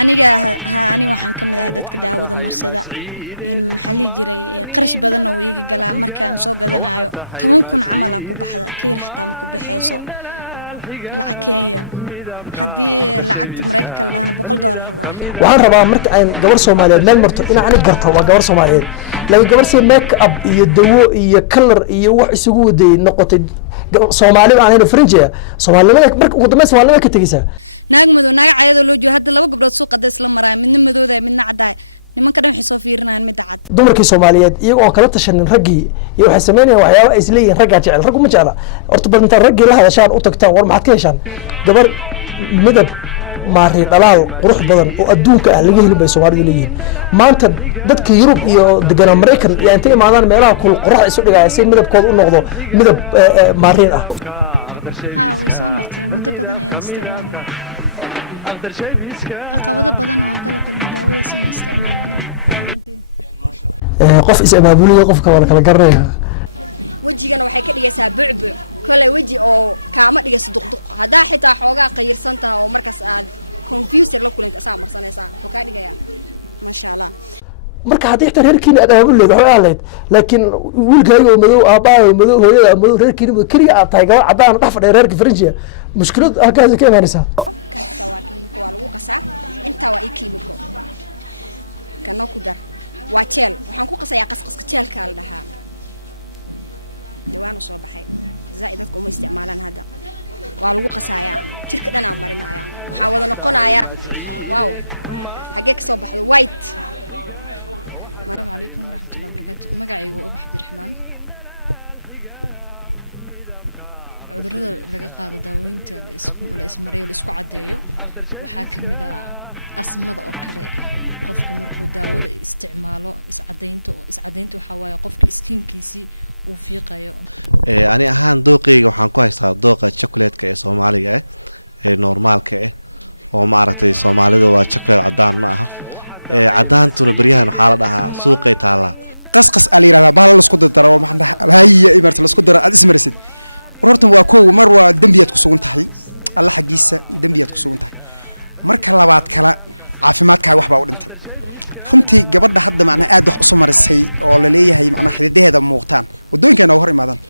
أنا waxaan kamid ahay dadka daawada marsada in maxalli jiray qarash badan oo iiga galaa markaan soo gadanayo 10 kun camal ku baxda ka yar xataa ma ku baxayso lacag Kenya hadii lacagta Mareykanka la dhaana $100 waxaan rabaa marka aan gabar Soomaaliyeed meel marto in aan garto waa gabar Soomaaliyeed laakiin gabar si make up iyo dawo iyo color iyo wax isugu waday noqotay Soomaaliyeed aan ahayn French Soomaaliyeed marka ugu dambeyn Soomaaliyeed ka tagaysa naag cayado loo joogo hadda laba gabdhood suuqa isla maray midna madooda midna caday nimanka dhan waxay soo fiirinayaan mid cad dumarkii Soomaaliyeed iyagoo kala tashanin raggii iyo waxay sameeyeen waxyaabo ay isleeyeen ragga jecel raggu ma jecla horta badanta raggii la hadashaan u tagtaan war maxaad ka heshaan gabar midab maari dhalaal qurux badan oo adduunka ah laga helin bay Soomaalidu leeyihiin maanta dadka Yurub iyo degan Mareykan iyo inta imaadaan meelaha kul qurux isu dhigay si midabkooda u noqdo midab maariin ah way soo martay muddo badan ay isticmaalaan caqabado badan oo kala kulmay daawada si isticmaalaan qof is abaabuliyo qofka wala kala garanaya wajigana waxay ka dhigaysaa bucbuc kale waji oo kaama dhigayso duqduq hadaa xitaa xoogaa qayirsan tahay oo markaas aad computer la kulanta asaa marsanaysaa oo ka dhigaya ma sha Allah marka hadii xitaa reerkiina aad aabulid waxa ahayd laakiin wiilkayga oo madow aabbahay madow hooyada madow reerkiina kaliya aad tahay gabar cadaan dhax fadhiya reerka French mushkilad halkaas ka imaanaysa waa lagu qasaa inta waa kiimiko kana ku dar waa jeel waxaan ku qasayaa qasqaska jeelka la dhahaa dawaan soo baxay zaidadku ma isticmaalaan hada waa lagu qasayaa jirka dhan aan marinaya waxa wada noqonaya waaw xagee ka soo baxdo white السلام عليكم ورحمة الله وبركاته مقعيو أبو عبد الرحمن عذرنا لقى قاعدة داوينت الاسمرية الاسكو عدايو وحاكم إذا أسمض أو كلا قفك مركو داود استعماله إسعدينتو حوايا قفك إسكين كيسي وفيقايو أنا أهان دوقي وحان كويستا دوقة شوكولات كأي صومالي نورمال كأي ومعرفتي صومالي دوا شوكولات عدان معها عدانتuna bariyahan waxa la dhahaa suuqay taala qasqas aliirada bal la isku daro maxna hay'ad imarta la isku daro aad ismarisid ururtan waa koow mar waa dambiyad ku sugan tahay alla xaqiisa dambiyad ku sugan tahay marka labaad kala caafimaadkaaga waxba u dhintay runtii gabadha hadda macna aad wax u soo marisay oo la leeyahay macna xidideeda muuqtaan wadooyinka hor imaadaan